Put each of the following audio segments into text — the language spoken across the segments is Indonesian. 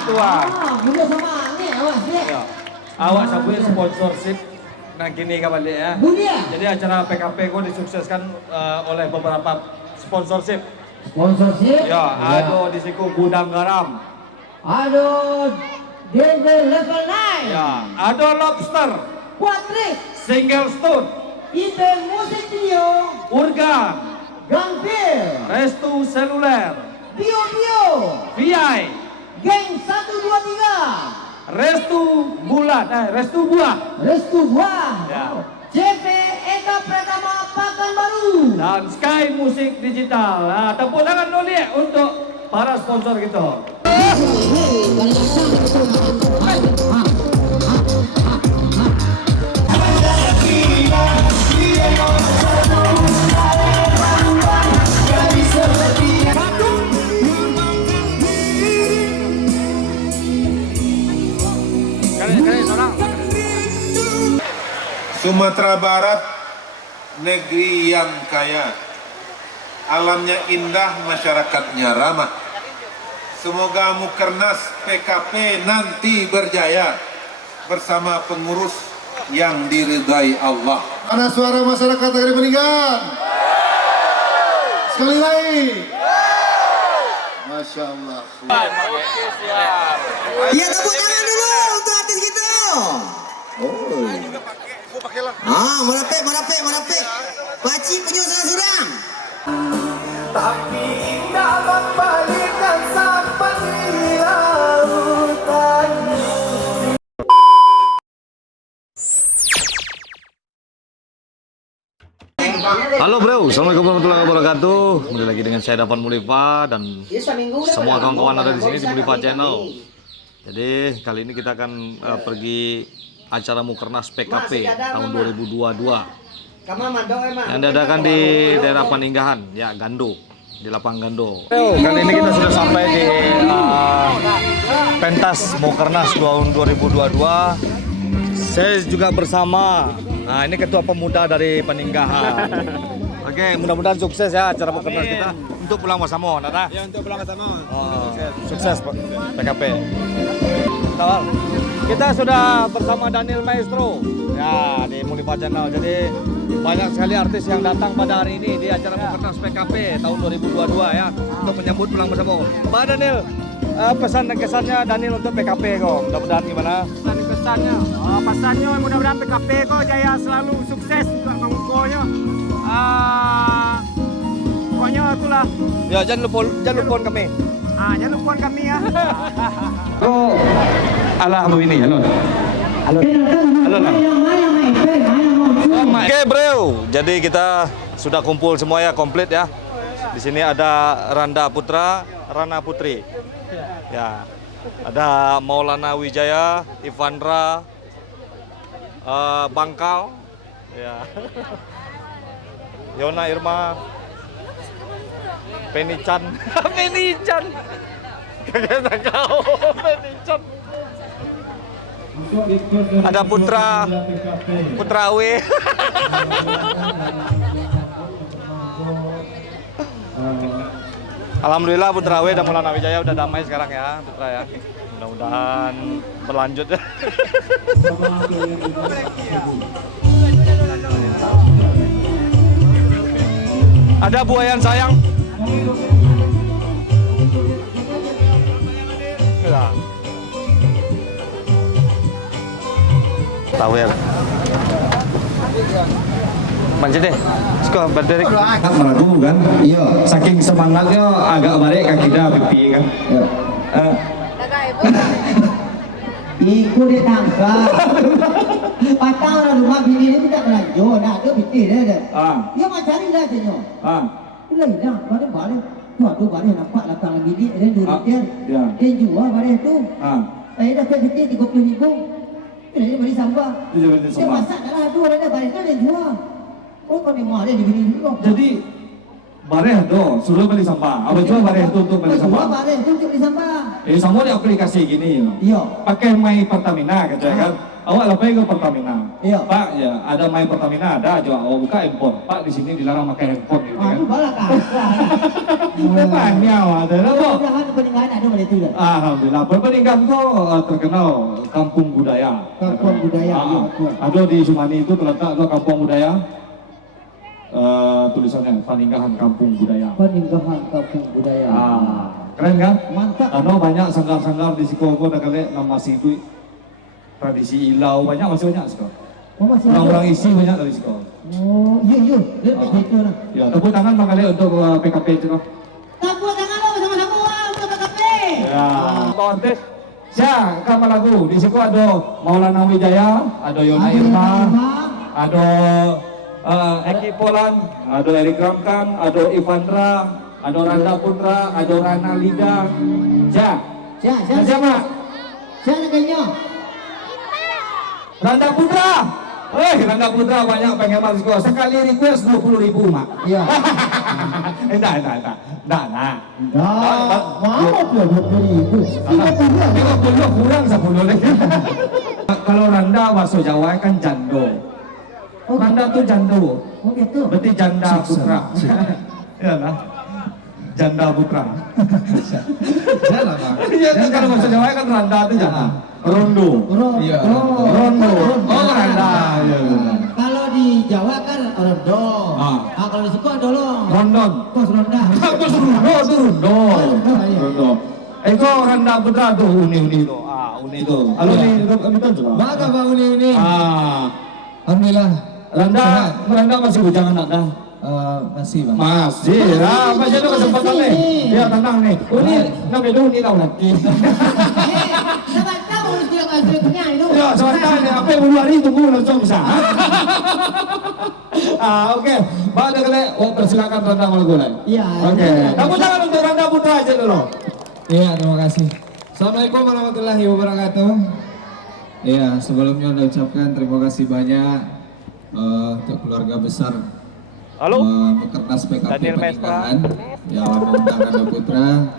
Tua. Bunda sama Angin, awas dia. Ya. Awak sabun sponsorship nah gini kembali ya. Budia. Jadi acara PKP kok disukseskan oleh beberapa sponsorship. Sponsorship. Ya, ada di siku Gudang Garam. Aduh, Denver Level 9. Ya, ada Lobster, Quadric. Single Stone, Event Musik Trio. Urgan, Gunfil. Restu Seluler, Bio Bio. VI, Geng 123. Restu Buah, Restu Buah. Ya. CV Eka Pratama Pekanbaru. dan Sky Musik Digital. Nah, tepuk tangan dulu ya untuk para sponsor kita. Sumatera Barat, negeri yang kaya, alamnya indah, masyarakatnya ramah. Semoga Mukernas PKP nanti berjaya bersama pengurus yang diridai Allah. Mana suara masyarakat negeri Peninggalan? Sekali lagi. Masya Allah. Ya, tepuk tangan dulu untuk artis kita. Oh. Merapik. Paci punya surang. Tapi indah membalikan sampan di lautan. Halo bro, assalamualaikum warahmatullahi wabarakatuh. Kembali lagi dengan saya Davan Mulifa dan semua kawan-kawan ada di sini di Mulifa Channel. Jadi kali ini kita akan pergi acara Mukernas PKP tahun 2022 yang diadakan di daerah Paninggahan, ya Gando, di Lapang Gando. Kali ini kita sudah sampai di pentas Mukernas tahun 2022. Saya juga bersama, nah ini ketua pemuda dari Paninggahan. Oke, mudah-mudahan sukses ya acara Mukernas kita untuk pulang bersama, Nana. Ya, untuk pulang bersama. Sukses PKP. Tawal. Kita sudah bersama Daniel Maestro ya di Mulifa Channel. Jadi banyak sekali artis yang datang pada hari ini di acara Mukernas PKP tahun 2022 ya untuk menyambut pulang bersama. Pak Daniel, pesan dan kesannya Daniel untuk PKP kok. Mudah-mudahan gimana? Pesan kesannya, pesannya mudah-mudahan PKP kok jaya selalu sukses juga mengukurnya. Pokoknya itulah. Ya jangan lupa kami. Jangan lupa kami ya. Oh, alah begini, halo. Oke bro, jadi kita sudah kumpul semua ya, komplit ya. Di sini ada Randa Putra, Rana Putri. Ya, ada Maulana Wijaya, Ivandra, Bangkal, ya. Yona Irma, Penny Chan, Penny Chan. Kagak tahu Penny Chan. Ada Putra Awe. Alhamdulillah Putra Awe dan Maulana Wijaya udah damai sekarang ya, Putra ya. Mudah-mudahan berlanjut ya. Ada buayan sayang. Ya. Tawer. Manjat deh. Suka berderik. Meragu kan? Iya. Saking semangatnya agak balik kaki dah pipi kan? Iya. Ikut dia tangkap. Patang orang rumah bini ni tidak berlanjut. Nak ada piti dia. Dia macam ni lah jenuh. Itulah hilang. Balik. Tu balik nampak latang bini. Dia duduk dia. Dia jual balik tu. Dah ke piti 30,000. Dia beri sambal. Dia masak dah lah. Dua dia balik kan dia jual. Oh kau ni mahal dia bini juga. Jadi bareh tu suruh beli sampah. Apa jual bareh tu untuk beli sampah? Jual bareh tu untuk beli sambal. Semua di aplikasi gini. Iya. Pakai My Pertamina kata kan? Awak lapor ke Pertamina. Iya. Pak ya ada My Pertamina ada jual. Awak buka handphone. Pak di sini dilarang pakai handphone gitu kan? Itu balak kan. Tanya ada lah kok. Peninggalan ada pada itu dah. Alhamdulillah. Peninggalan itu terkenal kampung budaya. Kampung budaya. Ah, Ya, betul. ada di Sumani itu terletak ada kampung budaya. Tulisannya Peninggalan Kampung Budaya. Peninggalan kampung budaya. Keren kan? Mantap. Banyak sanggar-sanggar di Siko ada kali nama situ tradisi ilau masih banyak Siko. Oh, masih ada. Orang-orang isi banyak dari Siko. Oh, iya. Lihat itu lah. Ya, tepuk tangan makanya untuk PKP itu. Tepuk tangan lo sama-sama untuk PKP. Ya, kontes. Siapa kamar lagu? Di situ ada Maulana Wijaya, ada Yona Irma, ada Eki Polan, ada Erik Ramkang, ada Ivandra, ada Randa Putra, ada Rana Lida. Siapa? Siapa kayaknya? Randa Putra. Randa Putra banyak penggemar sekolah. Sekali request 20.000 mak. Iya. Enggak. Dah, mau tuh 20.000. 30 kurang 10 lagi. Kalau Randa bahasa Jawa kan jando. Randa tuh jando. Oh gitu. Berarti janda putra. Ya lah. Janda putra. Jalan lah. Iya kan kalau bahasa Jawa kan Randa itu janda. Rondo. Iya. Rondo. Oh Randa. Iya. Kalau di Jawa kan rondo. Kalau di Siko dolong. Rondon. Kos ronda. Kos Rondo tuh Rondo. Rondo. Kok Randa putra tuh uni tuh. Uni tuh. Halo uni betul coba. Baga bang uni. Alhamdulillah. Randa masih bujang anak dah. Masih bang. Masih. Apa jadi kesempatan nih? Ya tenang nih. Uni namanya Uni tahu nanti. Siapa tahu dia ngasihnya itu. Ya soalnya nih apa yang hari tunggu langsung bisa. Oke. Pada kali, persilakan Randa mulai. Iya. Oke. Kamu jangan untuk Randa Putra aja dulu. Iya, terima kasih. Assalamualaikum warahmatullahi wabarakatuh. Iya, sebelumnya udah ucapkan terima kasih banyak untuk keluarga besar Pekernas PKP Peninggalan yang mengundang Randa Putra.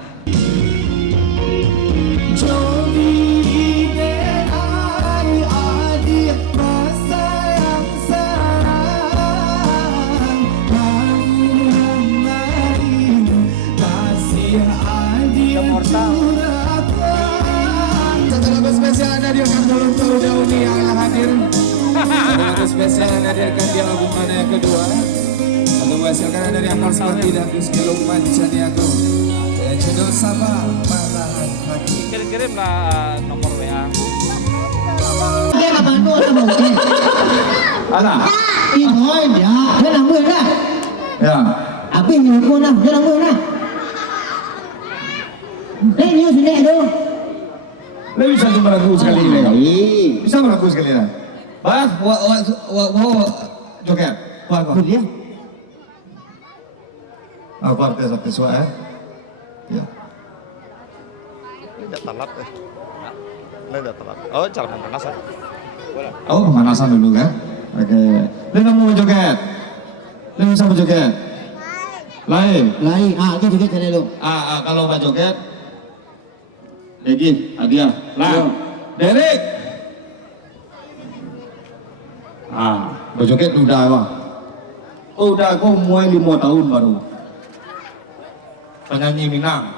Satu spesial hadirkan dulu untuk Uni yang hadir. Satu spesial hadirkan di album mana yang kedua. Satu spesial dari Amar Sarti dan Rizky Lukman Caniago. Channel Sabah Malahan Hati. Kirim lah nomor WA. Dia nggak bantu sama gue. Ana. Inoy ya, dia nanggung dah. Ya. Apa yang nyuruh nak? Dia nanggung dah. Nyuruh sini tu. Lo bisa cuma lagu sekali ini kau? Bisa melaku sekali ini? Bah, joget. Wah, kau. Dia. Apa artis suara? Ya. Tidak telat Tidak telat. Oh, cara pemanasan. Oh, pemanasan dulu kan? Oke. Lo nggak mau joget? Lo bisa mau joget? Lain. Dia juga cari lu. Kalau nggak joget, Egi, hadiah. Lah, Derek. Mau joget udah apa? Udah, aku mulai 5 tahun baru. Penyanyi Minang.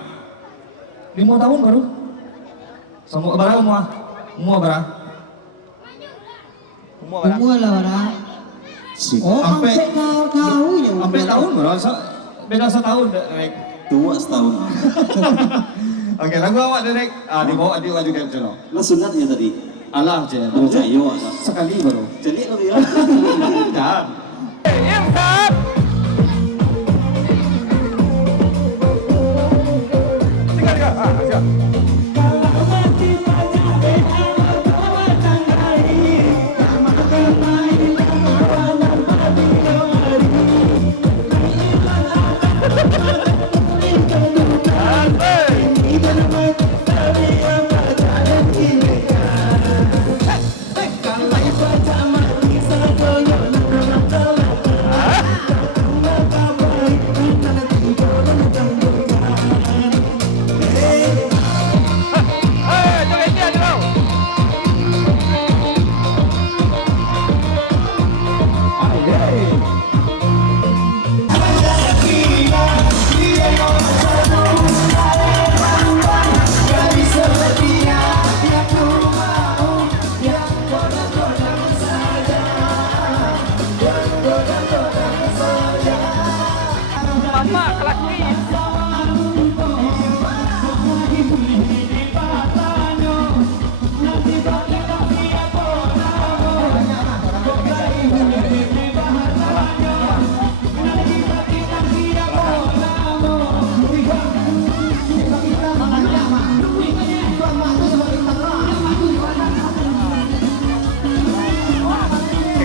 5 tahun baru. Semua berapa semua berapa? Semua lah orang. Oh, sampai tahu ya. Sampai tahun berapa? Beda setahun, Derek. 2 setahun. Oke, lagu awak Derek. Dibawa adik juga channel. Lo sunat ya tadi? Alah, je. Sekali baru. Jadi lo ya. Dan.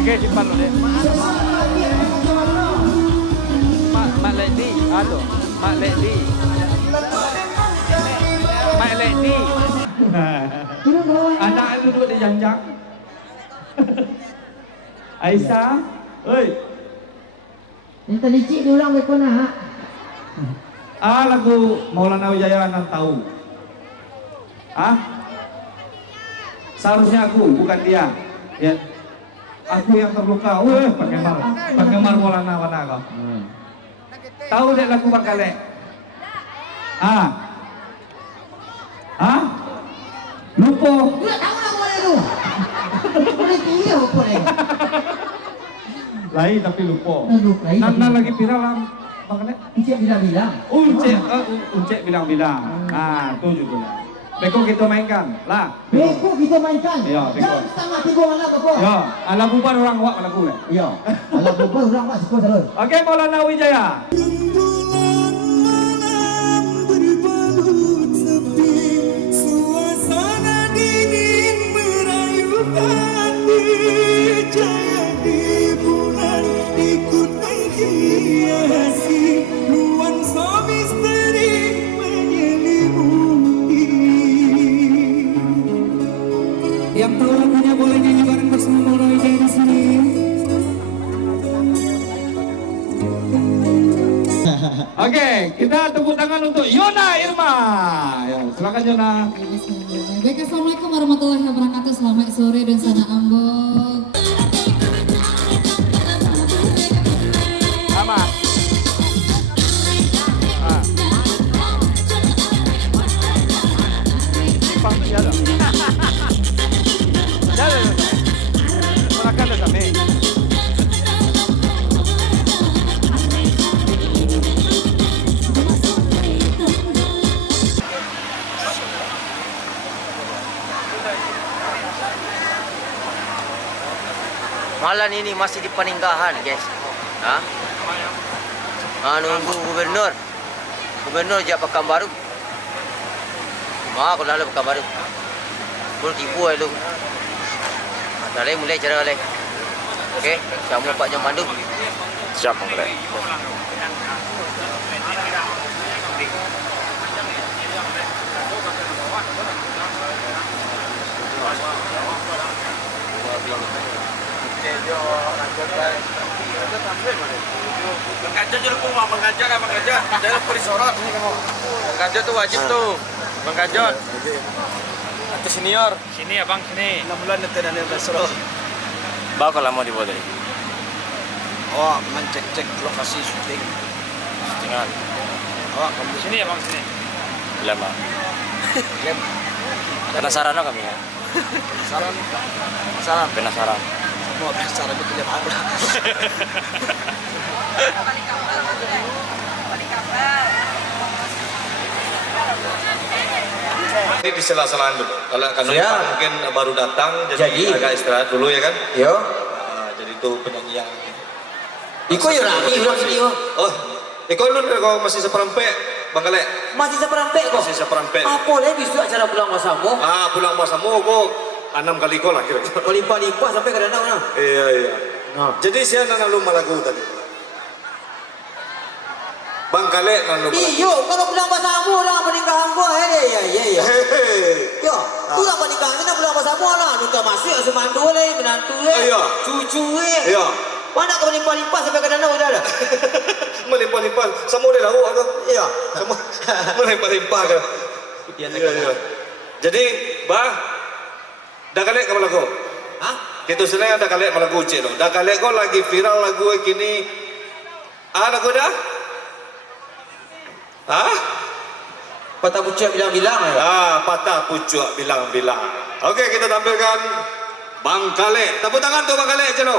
Okey, simpan dulu deh. Mak Lady, aduh, Mak Lady. Mak Lady. Anak duduk di janjang. Aisyah, oi. Yang tadi cik diulang ke nak. Lagu Maulana Wijaya 6 tahu. Seharusnya aku, bukan dia. Ya. Aku yang terluka. Penggemar Maulana mana kau? Tahu dek lagu Bangkalek? Lupa. Tidak tahu nak boleh tu. Boleh dia apa ni? Lain tapi lupa. Lain. Nana lagi viral lah Bangkalek. Encik bilang-bilang. Uncek bilang-bilang. Tu juga. Beko kita mainkan. Lah. Beko kita mainkan. Ya, beko. Jam setengah 3 malam apa? Ya, ala bubar orang wak lagu le. Ya. Kalau bubar orang mak suka terus. Okey, Maulana Wijaya. Rembulan malam berbalut sepi, suasana dingin merayu hati. Jaya di bulan ikut menghiasi, nuansa misteri menyelimuti. Yang tahu lagunya boleh nyanyi bareng bersama Maulana Wijaya di sini. Okey, kita tepuk tangan untuk Yona Irma. Ya, silakan Yona. Baik, assalamualaikum warahmatullahi wabarakatuh. Selamat sore dan sana ambo. Sama. Simpang dia dah. Jalan. Makan dah kami. Malam ini masih di peninggahan, guys. Nunggu gubernur. Gubernur je Pekanbaru. Aku lalu Pekanbaru. Pukul 3 itu. Dah mulai cara leh. Okey, sama Pak Jom Pandu. Siap boleh. Mengajar je lupa, mengajar kan mengajar. Jangan pergi sorot ni kamu. Mengajar tu wajib tu. Mengajar. Itu senior. Sini abang sini. 6 bulan nanti dah nak sorot. Bakal lama di bawah tadi. Mencek-cek lokasi syuting. Tinggal. Kamu Sini abang sini. lama. Penasaran tak kami ya? Salam. Penasaran. Mau penasaran itu punya aku. Ini di sela-selaan dulu. Kalau mungkin baru datang, jadi agak istirahat dulu ya kan? Yo. Jadi itu penyanyi yang Iko yo rapi ulang sini yo. oh, Iko lu kau masih seperempek Bangkalek? Masih seperampek kok. Masih seperempek. Apa leh bisu acara pulang masamu? Pulang masamu kok 6 kali kau lah kira-kira. Melimpah-limpah sampai ke danau nah. Iya. Jadi saya nanalu malagu tadi. Bangkalek nanalu malagu. Iyo, kalau pulang masamu lah pernikahan gua. Iya. Yo, tu lah pernikahan kita pulang masamu lah. Nuka masuk semandu leh, menantu leh. Iya. Cucu leh. Iya. Mana kau melimpah-limpah sampai ke danau dah. Melimpah-limpah, sama dia lau atau? Iya. Sama melimpah-limpah ke? Iya. Jadi, dah kalek kamu lagu? Itu sebenarnya dah kalek malagu cik tu. Dah kalek kau lagi viral lagu kini. Lagu dah? Patah pucuk bilang-bilang ya. Patah pucuk bilang-bilang. Okey, kita tampilkan Bangkalek. Tepuk tangan tu Bangkalek je lo.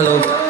Halo.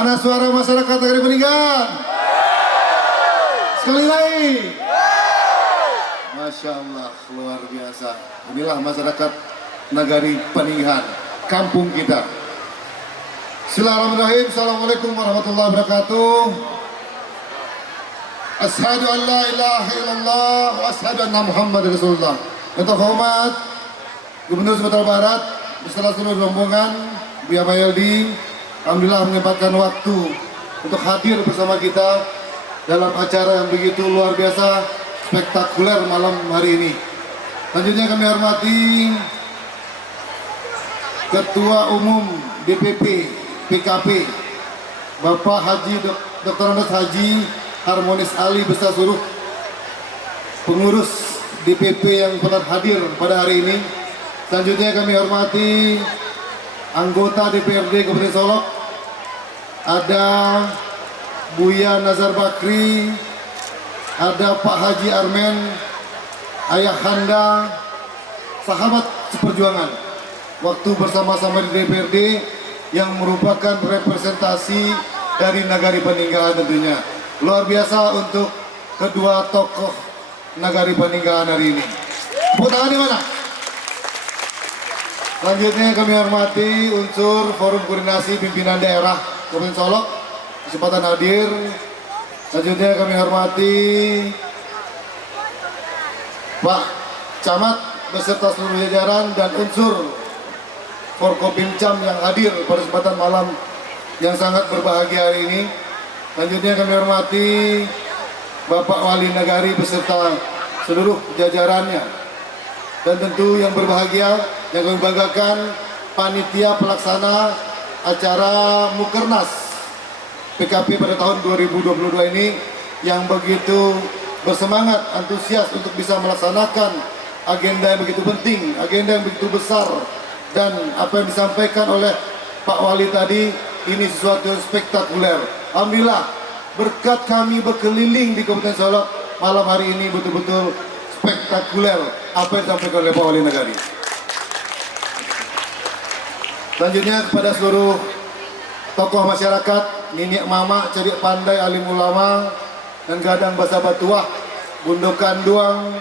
Mana suara masyarakat Nagari Peninggalan? Sekali lagi. Masya Allah, luar biasa. Inilah masyarakat Nagari Peninggalan, kampung kita. Bismillahirrahmanirrahim. Assalamualaikum warahmatullahi wabarakatuh. Asyhadu an la ilaha illallah wa asyhadu anna Muhammad Rasulullah. Yang terhormat Gubernur Sumatera Barat beserta seluruh rombongan Buya Mayaldi, alhamdulillah menyempatkan waktu untuk hadir bersama kita dalam acara yang begitu luar biasa, spektakuler malam hari ini. Selanjutnya kami hormati Ketua Umum DPP PKP Bapak Haji Dr. Andes Haji Harmonis Ali beserta seluruh pengurus DPP yang pernah hadir pada hari ini. Selanjutnya kami hormati anggota DPRD Kabupaten Solok, ada Buya Nazar Bakri, ada Pak Haji Armen, ayahanda, sahabat seperjuangan, waktu bersama-sama di DPRD yang merupakan representasi dari Nagari Peninggalan tentunya. Luar biasa untuk kedua tokoh Nagari Peninggalan hari ini. Tepuk tangan di mana? Selanjutnya kami hormati unsur Forum Koordinasi Pimpinan Daerah Kabupaten Solok, kesempatan hadir. Selanjutnya kami hormati Pak Camat beserta seluruh jajaran dan unsur Forkopimcam yang hadir pada kesempatan malam yang sangat berbahagia hari ini. Selanjutnya kami hormati Bapak Wali Nagari beserta seluruh jajarannya. Dan tentu yang berbahagia, yang kami banggakan, panitia pelaksana acara Mukernas PKP pada tahun 2022 ini yang begitu bersemangat, antusias untuk bisa melaksanakan agenda yang begitu penting, agenda yang begitu besar. Dan apa yang disampaikan oleh Pak Wali tadi, ini sesuatu yang spektakuler. Alhamdulillah, berkat kami berkeliling di Kabupaten Solok, malam hari ini betul-betul spektakuler apa yang disampaikan oleh Pak Wali Nagari. Selanjutnya kepada seluruh tokoh masyarakat, Niniak Mama, Cedik Pandai, Alim Ulama, dan Gadang Basa Batuah, Gundukan Duang,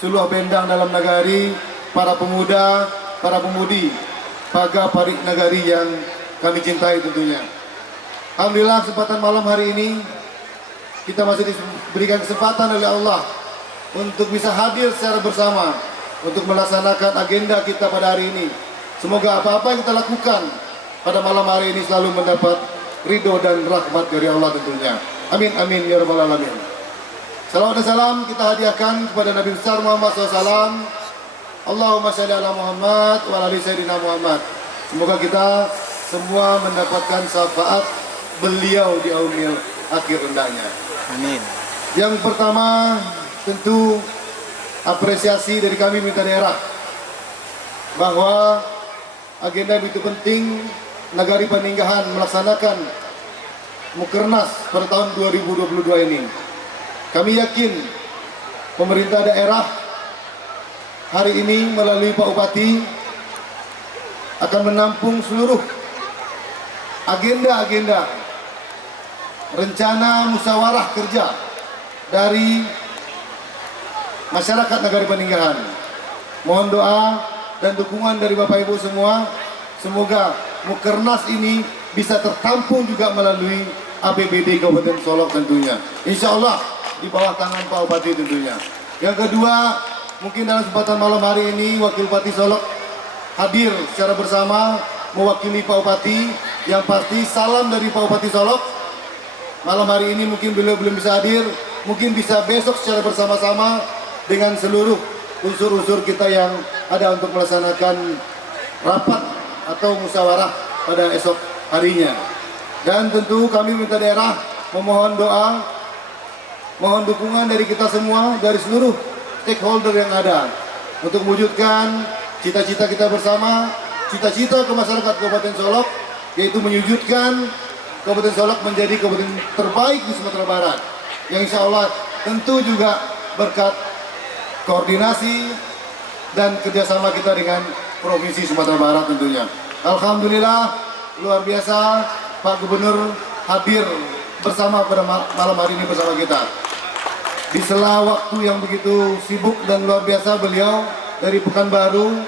Suluh Bendang dalam Nagari, para pemuda, para pemudi, Paga Parik Nagari yang kami cintai tentunya. Alhamdulillah kesempatan malam hari ini kita masih diberikan kesempatan oleh Allah untuk bisa hadir secara bersama untuk melaksanakan agenda kita pada hari ini. Semoga apa-apa yang kita lakukan pada malam hari ini selalu mendapat ridho dan rahmat dari Allah tentunya. Amin amin ya rabbal alamin. Salawat dan salam kita hadiahkan kepada Nabi besar Muhammad SAW. Allahumma sholli ala Muhammad wa ala ali sayyidina Muhammad. Semoga kita semua mendapatkan syafaat beliau di yaumil akhir rendahnya. Amin. Yang pertama tentu apresiasi dari kami pemerintah daerah bahwa agenda begitu penting Nagari Paninggahan melaksanakan Mukernas pada tahun 2022 ini. Kami yakin pemerintah daerah hari ini melalui Pak Bupati akan menampung seluruh agenda-agenda rencana musyawarah kerja dari masyarakat Nagari Paninggahan. Mohon doa dan dukungan dari Bapak Ibu semua. Semoga Mukernas ini bisa tertampung juga melalui APBD Kabupaten Solok tentunya. Insya Allah di bawah tangan Pak Bupati tentunya. Yang kedua, mungkin dalam kesempatan malam hari ini Wakil Bupati Solok hadir secara bersama mewakili Pak Bupati. Yang pasti salam dari Pak Bupati Solok. Malam hari ini mungkin beliau belum bisa hadir, mungkin bisa besok secara bersama-sama dengan seluruh unsur-unsur kita yang ada untuk melaksanakan rapat atau musyawarah pada esok harinya. Dan tentu kami minta daerah memohon doa, mohon dukungan dari kita semua, dari seluruh stakeholder yang ada untuk mewujudkan cita-cita kita bersama, cita-cita ke masyarakat Kabupaten Solok, yaitu menyujudkan Kabupaten Solok menjadi kabupaten terbaik di Sumatera Barat. Yang insya Allah tentu juga berkat koordinasi dan kerjasama kita dengan Provinsi Sumatera Barat tentunya. Alhamdulillah luar biasa Pak Gubernur hadir bersama pada malam hari ini bersama kita. Di sela waktu yang begitu sibuk dan luar biasa beliau dari Pekanbaru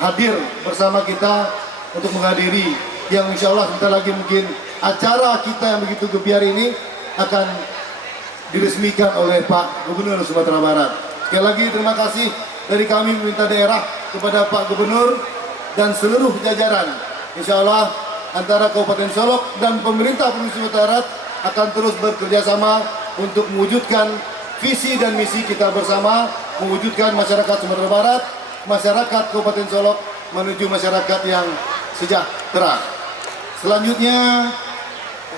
hadir bersama kita untuk menghadiri yang insya Allah sebentar lagi mungkin acara kita yang begitu gebiar ini akan diresmikan oleh Pak Gubernur Sumatera Barat. Sekali lagi terima kasih dari kami pemerintah daerah kepada Pak Gubernur dan seluruh jajaran. Insya Allah antara Kabupaten Solok dan pemerintah Provinsi Sumatera Barat akan terus bekerja sama untuk mewujudkan visi dan misi kita bersama, mewujudkan masyarakat Sumatera Barat, masyarakat Kabupaten Solok menuju masyarakat yang sejahtera. Selanjutnya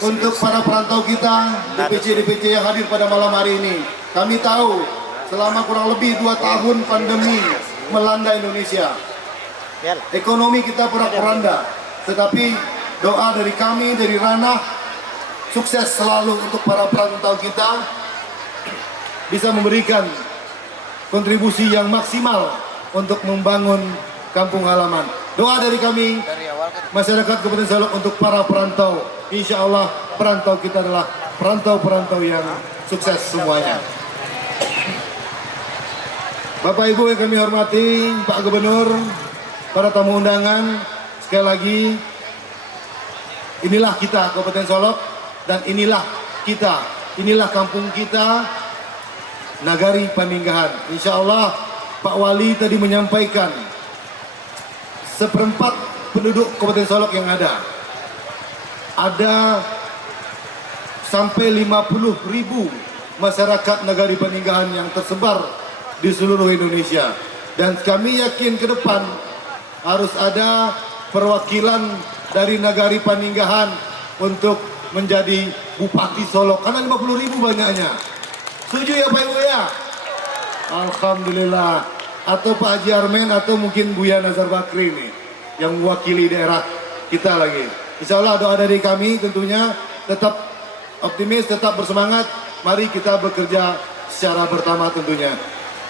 untuk para perantau kita, DPC-DPC yang hadir pada malam hari ini, kami tahu selama kurang lebih 2 tahun pandemi melanda Indonesia. Ekonomi kita porak-poranda, tetapi doa dari kami, dari ranah, sukses selalu untuk para perantau kita bisa memberikan kontribusi yang maksimal untuk membangun kampung halaman. Doa dari kami, masyarakat Kabupaten Solok untuk para perantau. Insya Allah perantau kita adalah perantau-perantau yang sukses semuanya. Bapak Ibu yang kami hormati, Pak Gubernur, para tamu undangan, sekali lagi inilah kita Kabupaten Solok dan inilah kita, inilah kampung kita, Nagari Paninggahan. Insya Allah Pak Wali tadi menyampaikan 1/4 penduduk Kabupaten Solok yang ada sampai 50.000 masyarakat Nagari Paninggahan yang tersebar di seluruh Indonesia. Dan kami yakin ke depan harus ada perwakilan dari Nagari Paninggahan untuk menjadi Bupati Solok, karena 50.000 banyaknya. Setuju ya Pak Ibu ya? Alhamdulillah. Atau Pak Haji Armen atau mungkin Buya Nazar Bakri nih yang mewakili daerah kita lagi. Insya Allah doa dari kami tentunya tetap optimis, tetap bersemangat. Mari kita bekerja secara bersama tentunya.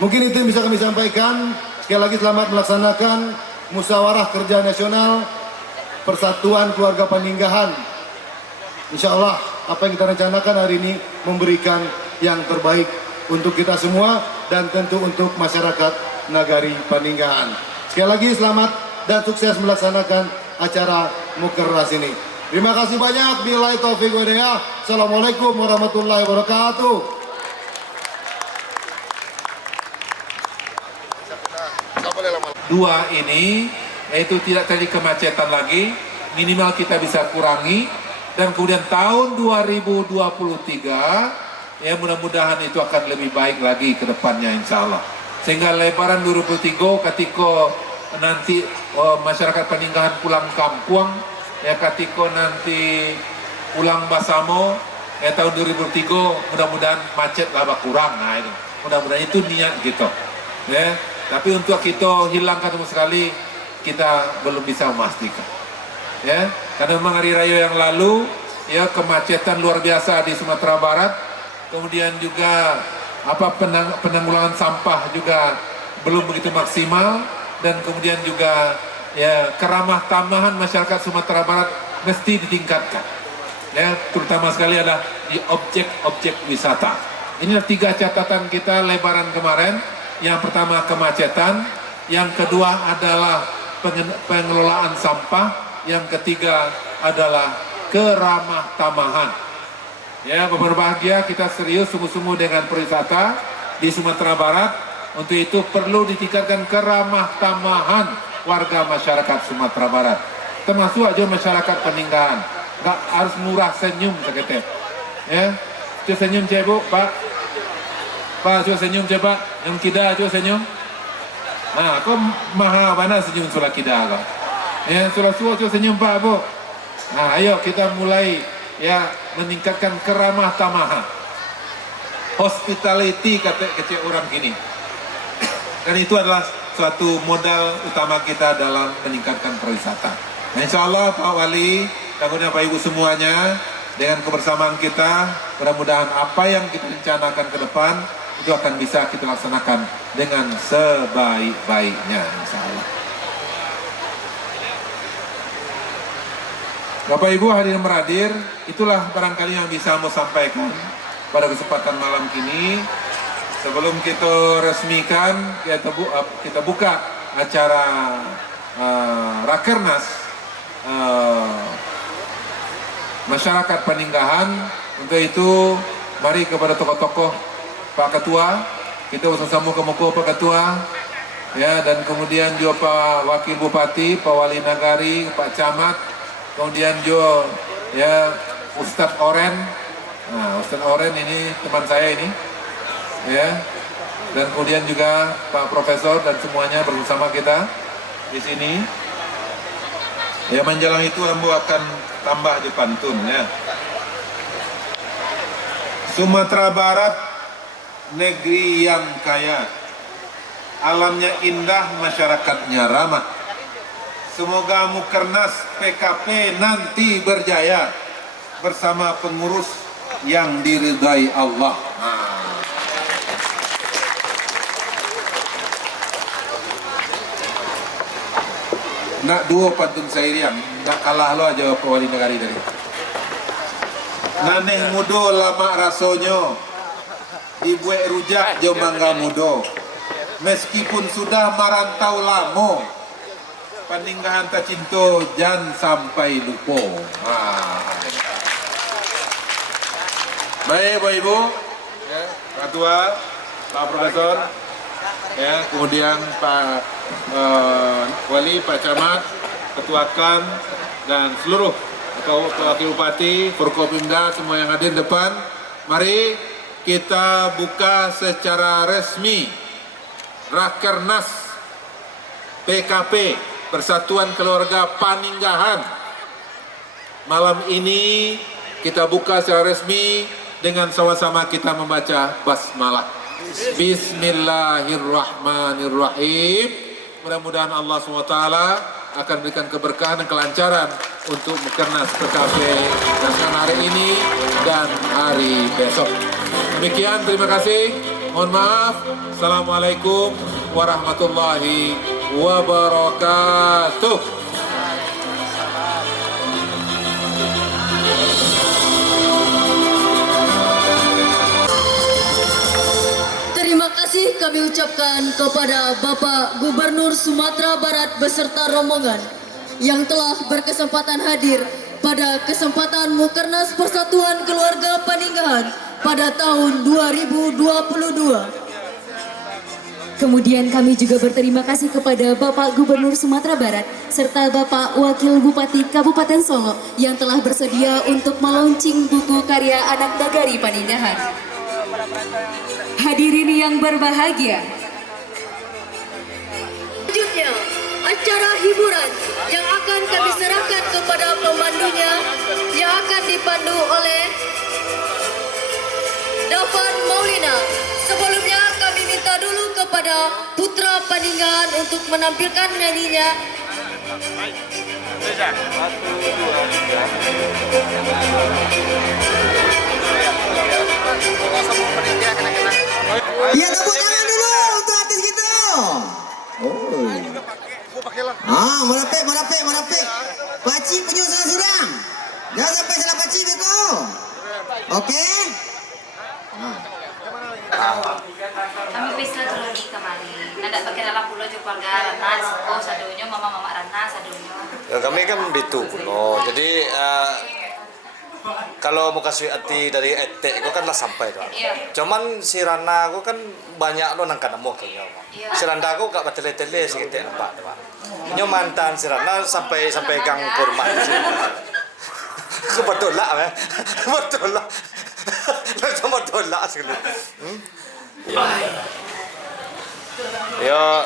Mungkin itu yang bisa kami sampaikan. Sekali lagi selamat melaksanakan musyawarah kerja nasional Persatuan Keluarga Paninggahan. Insya Allah apa yang kita rencanakan hari ini memberikan yang terbaik untuk kita semua dan tentu untuk masyarakat Nagari Paninggahan. Sekali lagi selamat dan sukses melaksanakan acara Mukernas ini. Terima kasih banyak. Billahi taufiq wal hidayah. Assalamualaikum warahmatullahi wabarakatuh. Dua ini yaitu tidak terjadi kemacetan lagi, minimal kita bisa kurangi, dan kemudian tahun 2023 ya mudah-mudahan itu akan lebih baik lagi ke depannya insya Allah. Sehingga lebaran 2023 ketika nanti masyarakat Paninggahan pulang kampung ya, ketika nanti pulang Basamo ya tahun 2003 mudah-mudahan macet lah kurang. Nah itu mudah-mudahan itu niat gitu ya. Tapi untuk kita hilangkan sama sekali, kita belum bisa memastikan. Ya, karena memang hari raya yang lalu, ya kemacetan luar biasa di Sumatera Barat, kemudian juga penanggulangan sampah juga belum begitu maksimal, dan kemudian juga ya keramah tamahan masyarakat Sumatera Barat mesti ditingkatkan. Ya, terutama sekali adalah di objek-objek wisata. Inilah 3 catatan kita Lebaran kemarin. Yang pertama kemacetan, yang kedua adalah pengelolaan sampah, yang ketiga adalah keramah tamahan. Ya, berbahagia kita serius sungguh-sungguh dengan perwisata di Sumatera Barat. Untuk itu perlu ditingkatkan keramah tamahan warga masyarakat Sumatera Barat. Termasuk aja masyarakat Peninggahan. Nggak harus murah senyum seketep. Ya, coba senyum cebok Pak. Pak, coba senyum coba. Yang kida coba senyum. Nah, kau maha mana senyum sulah kida kau. Ya, sulah coba senyum Pak Bu. Nah, ayo kita mulai ya meningkatkan keramah tamahan. Hospitality kata orang kini. Dan itu adalah suatu modal utama kita dalam meningkatkan pariwisata. Nah, insya Allah Pak Wali, kemudian Bapak Ibu semuanya, dengan kebersamaan kita, mudah-mudahan apa yang kita rencanakan ke depan itu akan bisa kita laksanakan dengan sebaik-baiknya, insya Allah. Bapak Ibu hadirin beradir, itulah barangkali yang bisa mau sampaikan pada kesempatan malam kini. Sebelum kita resmikan, kita buka acara Rakernas masyarakat Peninggahan. Untuk itu, mari kepada tokoh-tokoh Pak Ketua, kita bersama ke muka Pak Ketua, ya, dan kemudian juga Pak Wakil Bupati, Pak Wali Nagari, Pak Camat, kemudian juga ya Ustadz Oren. Nah, Ustadz Oren ini teman saya ini, ya, dan kemudian juga Pak Profesor dan semuanya bersama kita di sini. Ya, menjelang itu Ambo akan tambah di pantun, ya. Sumatera Barat, negeri yang kaya, alamnya indah, masyarakatnya ramah. Semoga Mukernas PKP nanti berjaya bersama pengurus yang diridai Allah. Nak dua pantun syair yang nak kalah lo aja Pak Wali Negari tadi. Naneh mudo lama rasonyo, dibuat rujak jo mangga mudo. Meskipun sudah merantau lamo, Peninggahan tak cinta jan sampai lupa. Baik Bapak Ibu, ya, Pak Tua, Pak Profesor, ya, kemudian Pak Wali, Pak Camat, Ketua KAM, dan seluruh Wakil Bupati, Forkopimda, semua yang hadir depan. Mari kita buka secara resmi Rakernas PKP, Persatuan Keluarga Peninggahan. Malam ini kita buka secara resmi dengan sama-sama kita membaca basmalah. Bismillahirrahmanirrahim. Mudah-mudahan Allah SWT akan berikan keberkahan dan kelancaran untuk Mukernas PKP nasional hari ini dan hari besok. Demikian, terima kasih. Mohon maaf. Assalamualaikum warahmatullahi wabarakatuh. Terima kasih kami ucapkan kepada Bapak Gubernur Sumatera Barat beserta rombongan yang telah berkesempatan hadir pada kesempatan Mukernas Persatuan Keluarga Peninggahan pada tahun 2022. Kemudian kami juga berterima kasih kepada Bapak Gubernur Sumatera Barat serta Bapak Wakil Bupati Kabupaten Solo yang telah bersedia untuk melaunching buku karya anak nagari Peninggahan. Hadirin yang berbahagia, selanjutnya acara hiburan yang akan kami serahkan kepada pemandunya yang akan dipandu oleh Dafan Maulina. Sebelumnya kami minta dulu kepada kepada Putra Paningan untuk menampilkan nyanyinya. Ya, tepuk tangan dulu untuk artis kita. Oh. Merapik. Pakcik penyu sorang-sorang. Jangan sampai salah pakcik beko. Okey? Kami bisa lagi kemarin. Nada pakai dalam pulau keluarga Rana, Siko, sadonyo, mama Rana, sadonyo. Ya, kami kan itu pulau. Jadi kalau mau kasih hati dari etek, aku kan lah sampai tuh. Iya. Cuman si Rana aku kan banyak lo nangkan nemu kayaknya. Iya. Si Rana aku gak bertele-tele segitu nampak tuh. Nyo mantan si Rana sampai gang kurma. Betul lah, betul lah. Cuma tolak sekali. Ya.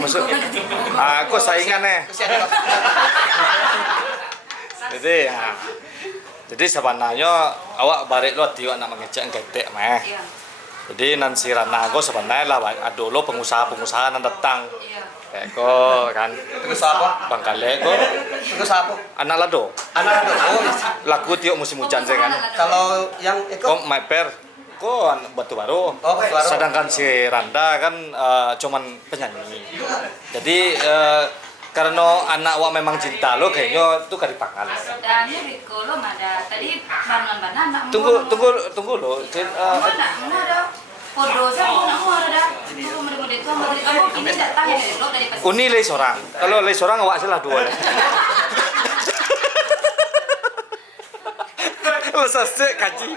Masuk. Aku saingan Jadi sebenarnya awak balik lo tiwa nak mengecek getek meh. Jadi nanti Rana aku sebenarnya lah ada lo pengusaha-pengusaha yang datang. Eko kan. Pengusaha apa? Bang Kale ko. Pengusaha apa? Anak lado. Anak lado. Oh, Laku tiok musim hujan saya kan. kalau yang Ko Myper. Ko batu baru. Oh, batu baru. Sedangkan si Randa kan cuman penyanyi. Jadi karena anak wa memang cinta lo kayaknya tuh kari pangan. Dan ini Riko lo ada tadi banan-banan. Tunggu lo. Uni lay seorang. Kalau lay seorang awak salah dua. Lo sasek kaji.